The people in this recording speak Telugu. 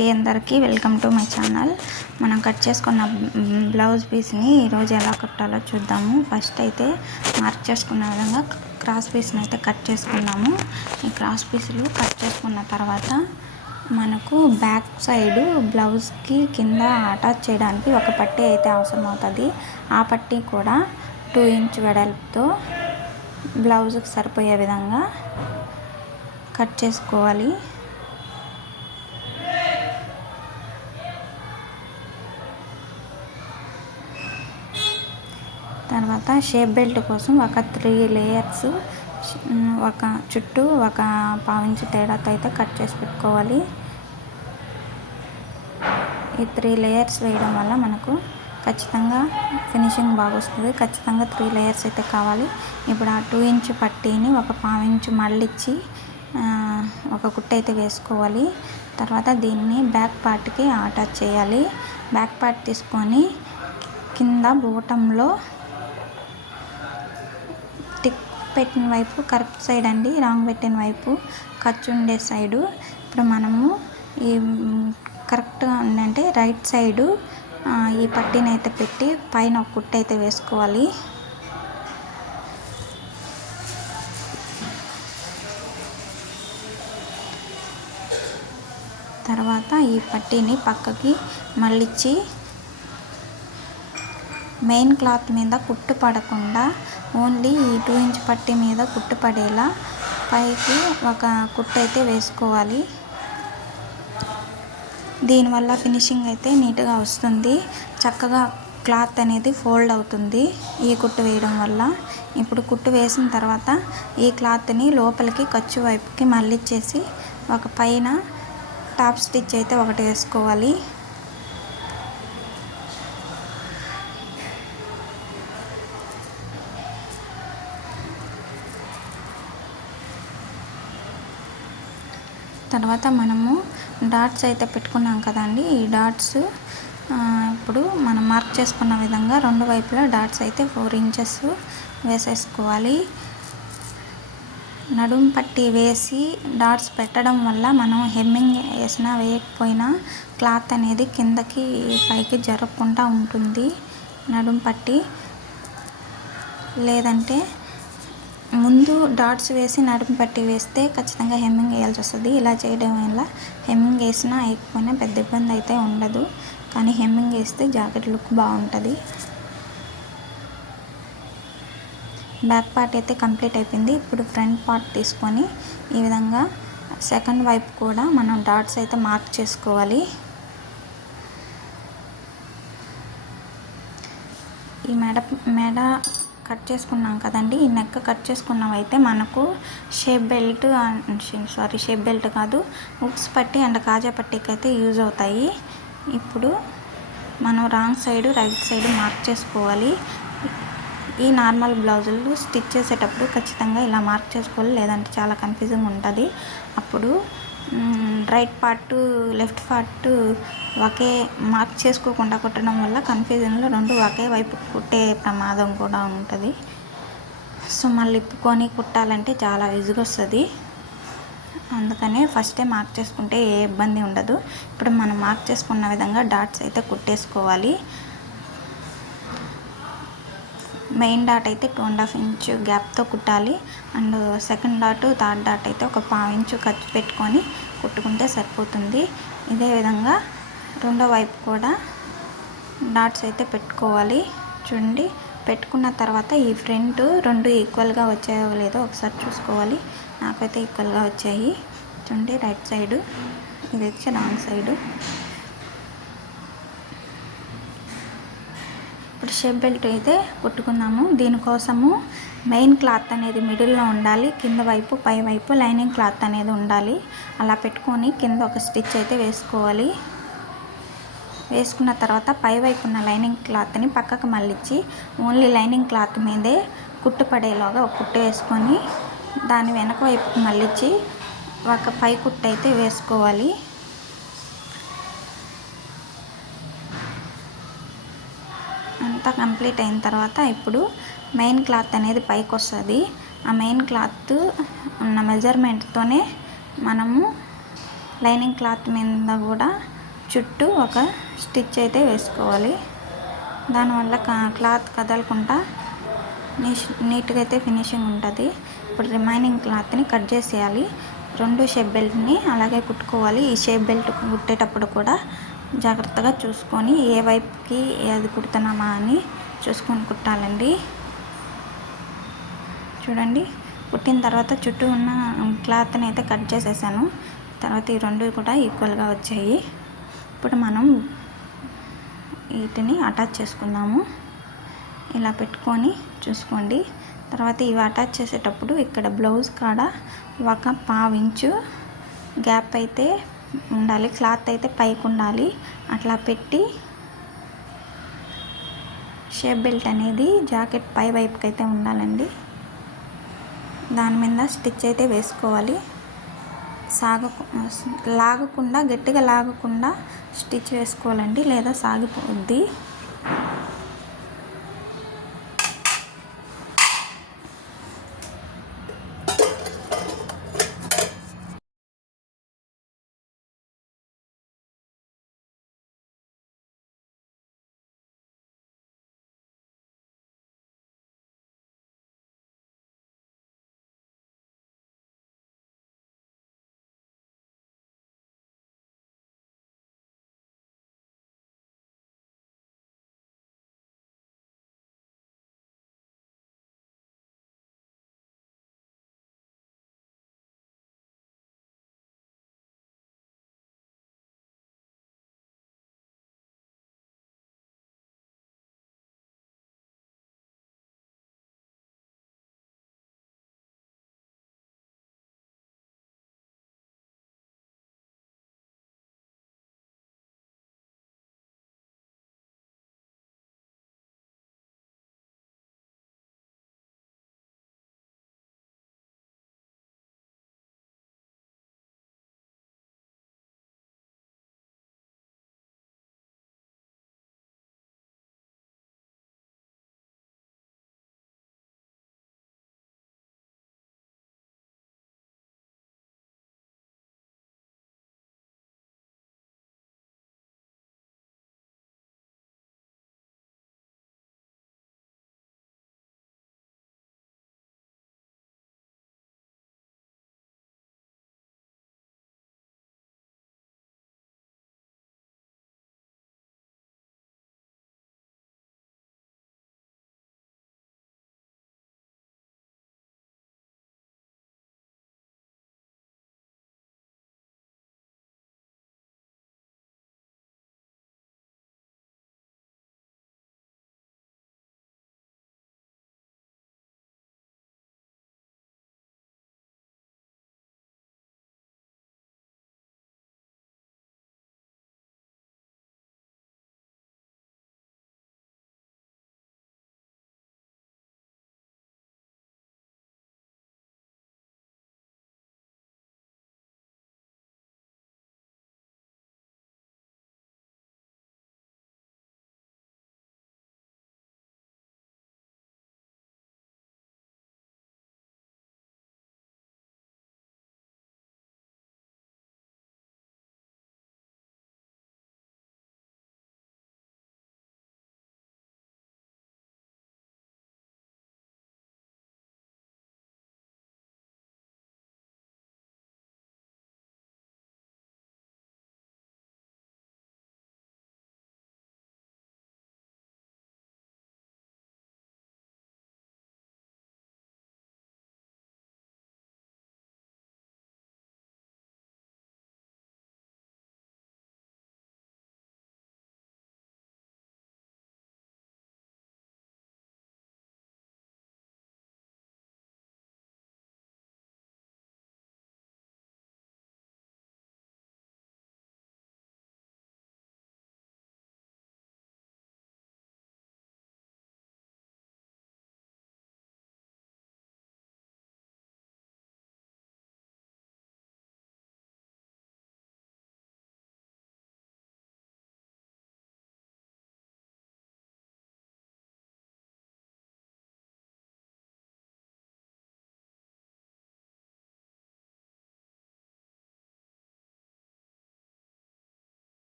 అండి అందరికీ వెల్కమ్ టు మై ఛానల్. మనం కట్ చేసుకున్న బ్లౌజ్ పీస్ని ఈరోజు ఎలా కట్టాలో చూద్దాము. ఫస్ట్ అయితే మార్క్ చేసుకున్న విధంగా క్రాస్ పీస్ని అయితే కట్ చేసుకున్నాము. ఈ క్రాస్ పీసులు కట్ చేసుకున్న తర్వాత మనకు బ్యాక్ సైడ్ బ్లౌజ్కి కింద అటాచ్ చేయడానికి ఒక పట్టీ అయితే అవసరం అవుతుంది. ఆ పట్టీ కూడా 2 ఇంచ్ వెడల్పుతో బ్లౌజ్కి సరిపోయే విధంగా కట్ చేసుకోవాలి. తర్వాత షేప్ బెల్ట్ కోసం ఒక 3 లేయర్స్ ఒక చుట్టూ ఒక 1/2 ఇంచ్ తేడాతో అయితే కట్ చేసి పెట్టుకోవాలి. ఈ 3 లేయర్స్ వేయడం వల్ల మనకు ఖచ్చితంగా ఫినిషింగ్ బాగా వస్తుంది. ఖచ్చితంగా 3 లేయర్స్ అయితే కావాలి. ఇప్పుడు ఆ 2 ఇంచ్ పట్టీని ఒక 1/2 ఇంచ్ మళ్ళించి ఒక కుట్టు అయితే వేసుకోవాలి. తర్వాత దీన్ని బ్యాక్ పార్ట్కి అటాచ్ చేయాలి. బ్యాక్ పార్ట్ తీసుకొని కింద బోటంలో టిక్ పెట్టిన వైపు కరెక్ట్ సైడ్ అండి, రాంగ్ పెట్టిన వైపు ఖర్చు ఉండే సైడు ఇప్పుడు మనము ఈ కరెక్ట్గా ఉందంటే రైట్ సైడు ఈ పట్టీని అయితే పెట్టి పైన ఒక కుట్టు అయితే వేసుకోవాలి. తర్వాత ఈ పట్టీని పక్కకి మళ్ళించి మెయిన్ క్లాత్ మీద కుట్టు పడకుండా ఓన్లీ ఈ 2 ఇంచ్ పట్టీ మీద కుట్టు పడేలా పైకి ఒక కుట్టు అయితే వేసుకోవాలి. దీనివల్ల ఫినిషింగ్ అయితే నీట్గా వస్తుంది. చక్కగా క్లాత్ అనేది ఫోల్డ్ అవుతుంది ఈ కుట్టు వేయడం వల్ల. ఇప్పుడు కుట్టు వేసిన తర్వాత ఈ క్లాత్ని లోపలికి ఖర్చు వైపుకి మళ్ళించేసి ఒక పైన టాప్ స్టిచ్ అయితే ఒకటి వేసుకోవాలి. తర్వాత మనము డాట్స్ అయితే పెట్టుకున్నాం కదండి. ఈ డాట్స్ ఇప్పుడు మనం మార్క్ చేసుకున్న విధంగా 2 వైపులా డాట్స్ అయితే 4 ఇంచెస్ వేసేసుకోవాలి. నడుం పట్టి వేసి డాట్స్ పెట్టడం వల్ల మనం హెమ్మింగ్ వేసినా వేయకపోయినా క్లాత్ అనేది కిందకి పైకి జరగకుండా ఉంటుంది. నడుం పట్టి లేదంటే ముందు డాట్స్ వేసి నడుము పట్టి వేస్తే ఖచ్చితంగా హెమ్మింగ్ వేయాల్సి వస్తుంది. ఇలా చేయడం వల్ల హెమ్మింగ్ వేసినా వేయకపోయినా పెద్ద ఇబ్బంది అయితే ఉండదు. కానీ హెమ్మింగ్ వేస్తే జాకెట్ లుక్ బాగుంటుంది. బ్యాక్ పార్ట్ అయితే కంప్లీట్ అయిపోయింది. ఇప్పుడు ఫ్రంట్ పార్ట్ తీసుకొని ఈ విధంగా సెకండ్ వైపు కూడా మనం డాట్స్ అయితే మార్క్ చేసుకోవాలి. ఈ మెడ కట్ చేసుకున్నాం కదండి. ఈ నెక్ కట్ చేసుకున్నవైతే మనకు షేప్ బెల్ట్ కాదు, ఉక్స్ పట్టి అండ్ కాజా పట్టీకి అయితే యూజ్ అవుతాయి. ఇప్పుడు మనం wrong side right side mark చేసుకోవాలి. ఈ నార్మల్ బ్లౌజులు స్టిచ్ చేసేటప్పుడు ఖచ్చితంగా ఇలా మార్క్ చేసుకోవాలి, లేదంటే చాలా కన్ఫ్యూజింగ్ ఉంటుంది. అప్పుడు right part left part okay mark చేసుకోకుండా కుట్టడం వల్ల కన్ఫ్యూజన్లో 2 ఒకే వైపు కుట్టే ప్రమాదం కూడా ఉంటుంది. సో మళ్ళీ ఇప్పుకొని కుట్టాలంటే చాలా ఈజీగా వస్తుంది. అందుకనే ఫస్టే మార్క్ చేసుకుంటే ఏ ఇబ్బంది ఉండదు. ఇప్పుడు మనం మార్క్ చేసుకున్న విధంగా డాట్స్ అయితే కుట్టేసుకోవాలి. మెయిన్ డాట్ అయితే 2.5 ఇంచ్ గ్యాప్తో కుట్టాలి. And second dot third dot అయితే ఒక 1/2 ఇంచు ఖర్చు పెట్టుకొని కుట్టుకుంటే సరిపోతుంది. ఇదే విధంగా రెండో వైపు కూడా డాట్స్ అయితే పెట్టుకోవాలి. చూడండి, పెట్టుకున్న తర్వాత ఈ ఫ్రంట్ 2 ఈక్వల్గా వచ్చాయో లేదో ఒకసారి చూసుకోవాలి. నాకైతే ఈక్వల్గా వచ్చాయి. చూడండి, రైట్ సైడు, ఇది వచ్చి రాంగ్ సైడు. ఇప్పుడు షేప్ బెల్ట్ అయితే కుట్టుకుందాము. దీనికోసము మెయిన్ క్లాత్ అనేది మిడిల్లో ఉండాలి. కింద వైపు పై వైపు లైనింగ్ క్లాత్ అనేది ఉండాలి. అలా పెట్టుకొని కింద ఒక స్టిచ్ అయితే వేసుకోవాలి. వేసుకున్న తర్వాత పై వైపు ఉన్న లైనింగ్ క్లాత్ని పక్కకు మళ్ళించి ఓన్లీ లైనింగ్ క్లాత్ మీదే కుట్టు పడేలాగా ఒక కుట్టు వేసుకొని దాని వెనక వైపుకి మళ్ళించి ఒక పై కుట్టు అయితే వేసుకోవాలి. అంతా కంప్లీట్ అయిన తర్వాత ఇప్పుడు మెయిన్ క్లాత్ అనేది పైకి వస్తుంది. ఆ మెయిన్ క్లాత్ ఉన్న మెజర్మెంట్తోనే మనము లైనింగ్ క్లాత్ మీద కూడా చుట్టూ ఒక స్టిచ్ అయితే వేసుకోవాలి. దానివల్ల క్లాత్ కదలకుండా నీట్గా అయితే ఫినిషింగ్ ఉంటుంది. ఇప్పుడు రిమైనింగ్ క్లాత్ని కట్ చేసేయాలి. 2 షేప్ బెల్ట్ని అలాగే కుట్టుకోవాలి. ఈ షేప్ బెల్ట్ కుట్టేటప్పుడు కూడా జాగ్రత్తగా చూసుకొని ఏ వైపుకి ఏది కుడుతున్నామా అని చూసుకొని కుట్టాలండి. చూడండి, కుట్టిన తర్వాత చుట్టూ ఉన్న క్లాత్ని అయితే కట్ చేసేసాను. తర్వాత ఈ 2 కూడా ఈక్వల్గా వచ్చాయి. ఇప్పుడు మనం వీటిని అటాచ్ చేసుకుందాము. ఇలా పెట్టుకొని చూసుకోండి. తర్వాత ఇవి అటాచ్ చేసేటప్పుడు ఇక్కడ బ్లౌజ్ కాడ 1/2 ఇంచు గ్యాప్ అయితే ఉండాలి. క్లాత్ అయితే పైకి ఉండాలి. అట్లా పెట్టి షేప్ బెల్ట్ అనేది జాకెట్ పై వైపుకి అయితే ఉండాలండి. దాని మీద స్టిచ్ అయితే వేసుకోవాలి. లాగకుండా, గట్టిగా లాగకుండా స్టిచ్ వేసుకోవాలండి, లేదా సాగిపోద్ది.